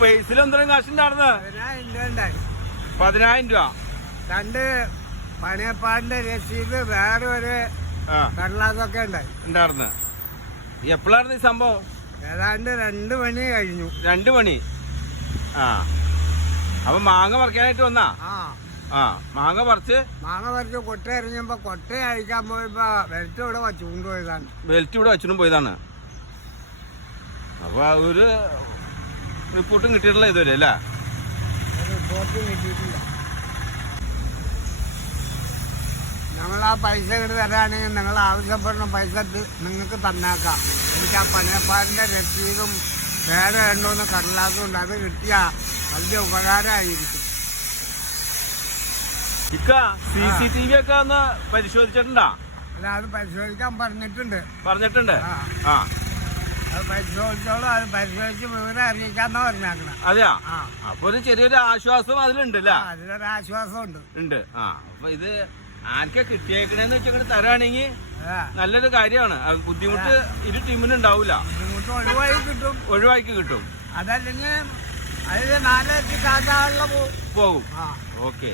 പൈസയിൽ എന്തെങ്കിലും കാശുണ്ടായിരുന്ന 10,000 രൂപ. 2 പണിയപ്പാടിന്റെ രസീത് വേറെ ഒരു കടലാസൊക്കെ ഉണ്ടായിരുന്നു. എപ്പോഴായിരുന്നു ഈ സംഭവം? ഏതാണ്ട് 2 മണി കഴിഞ്ഞു. 2 മണി. ആ അപ്പൊ മാങ്ങ പറിക്കാനായിട്ട് വന്നാ? മാങ്ങ പറിച്ച് കൊട്ട എറിഞ്ഞപ്പോ കൊട്ട അഴിക്കാൻ പോയപ്പോ ബെൽറ്റ് ഇവിടെ വച്ചുകൊണ്ട് പോയതാണ്. ബെൽറ്റ് ഇവിടെ വച്ചിട്ടും പോയതാണ്. അപ്പൊ ഒരു റിപ്പോർട്ടും കിട്ടിയിട്ടില്ല ഇതുവരെ അല്ലേ? റിപ്പോർട്ടും കിട്ടിയിട്ടില്ല. ഞങ്ങൾ ആ പൈസ ഇങ്ങോട്ട് തരാണെങ്കിൽ നിങ്ങൾ ആവശ്യപ്പെടുന്ന പൈസ നിങ്ങൾക്ക് തന്നേക്കാം. എനിക്ക് ആ പണിയപ്പാടിന്റെ രസീതും വേറെ 2-3 കടലാസും ഉണ്ട്. അത് കിട്ടിയാൽ വലിയ ഉപകാരമായിരിക്കും. CCTV ഒക്കെ ഒന്ന് പരിശോധിച്ചിട്ടുണ്ടാ? അല്ല, അത് പരിശോധിക്കാൻ പറഞ്ഞിട്ടുണ്ട്. അത് പരിശോധിച്ചോളൂ. അത് പരിശോധിച്ച് വിവരം അറിയിക്കാന്നാ പറഞ്ഞാക്കണം. അതെയാ? അപ്പൊ ഒരു ചെറിയൊരു ആശ്വാസം അതിലുണ്ടല്ലേ? അതിലൊരു ആശ്വാസം ഉണ്ട്. അപ്പൊ ഇത് ആർക്കെ കിട്ടിയേക്കണേന്ന് വെച്ചാൽ തരാണെങ്കിൽ നല്ലൊരു കാര്യമാണ്. ബുദ്ധിമുട്ട് ഇരു ടീമിനും ഉണ്ടാവൂല. ബുദ്ധിമുട്ട് ഒഴിവാക്കി കിട്ടും. അതല്ലെങ്കിൽ അതിൽ 4 ഇരട്ടി കാശാളുള്ള പോകും. ഓക്കെ.